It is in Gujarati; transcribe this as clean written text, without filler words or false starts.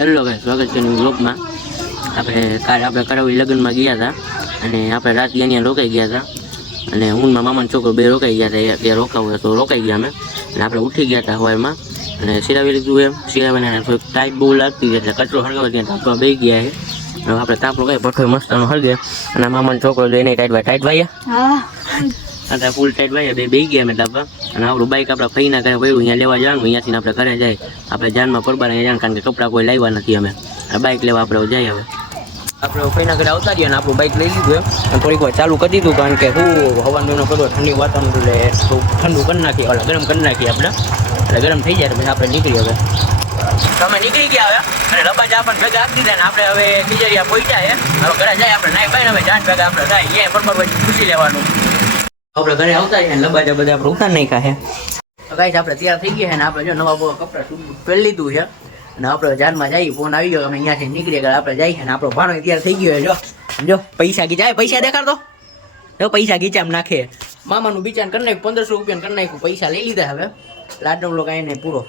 હેલો ગાઈસ, સ્વાગત છે ન્યૂ બ્લોગમાં. આપણે કરાવી લગ્નમાં ગયા હતા અને આપણે રાત અહીંયા રોકાઈ ગયા હતા અને હું મામાનો છોકરો બે રોકાઈ ગયા હતા. ત્યાં રોકાવું તો રોકાઈ ગયા અમે અને આપણે ઉઠી ગયા હતા સવારમાં અને સિરાવી લીધું. એમ સિરાવીને થોડીક ટાઈટ બહુ લાગતી એટલે કચરો હળગાવા ત્યાં ટાંકવા બે ગયા છે. હવે આપણે તાપલો કઈ ભઠ્ઠો મસ્તનો હળગે અને મામાનો છોકરો એને ટાઈટ વાયા અત્યારે ફૂલ ટાઈટ વાયા બે ગયા અમે ટાપવા. અને આપણું બાઈક આપણા ફઈના ઘરે પડ્યું, અહીંયા લેવા જવાનું. અહીંયાથી આપણે ઘરે જાય, આપણે જાનમાં પરબાર અહીંયા જવાનું, કારણ કે કપડાં કોઈ લાવ્યા નથી. અમે બાઈક લેવા આપણે જઈએ. હવે આપણે ફઈના ઘરે આવતા રહીએ અને આપણું બાઈક લઈ લીધું એમ થોડીક વાર ચાલુ કરી દીધું, કારણ કે હું હવાનું કરવો ઠંડી વાતાવરણ એટલે ઠંડુ કરી નાખીએ, ઓલા ગરમ કરી નાખીએ આપણે, એટલે ગરમ થઈ જાય પછી આપણે નીકળીએ. હવે તમે નીકળી ગયા હવે અને રબાજ આપણને ભેગા આપી દીધા ને આપણે હવે ખીજરિયા પહોંચ્યા છે. હવે ઘરે જાય આપણે નાઈ બાઈને હવે જાન ભેગા આપણે જાય અહીંયા પરબાર પૂછી લેવાનું. આપણે ઘરે આવતા છે લબાજા બધા આપણે ઉતાર નાખ્યા છે. ગાઈસ આપણે તૈયાર થઈ ગયા છે ને આપણે જો નવા બવા કપડાં પહેરી લીધું છે અને આપણે જાનમાં જઈએ. ફોન આવી ગયો, અમે અહીંયાથી નીકળી ગયા. આપણે જઈએ ને આપણો ભાણો તૈયાર થઈ ગયો છે. જો પૈસા ગીચા, પૈસા દેખાડતો જો પૈસા ગીચામાં નાખે. મામાનું બિચાન કરી નાખ્યું, 1500 રૂપિયા કરી નાખ્યું. પૈસા લઈ લીધા. હવે લાડનો બ્લોગ આવીને પૂરો.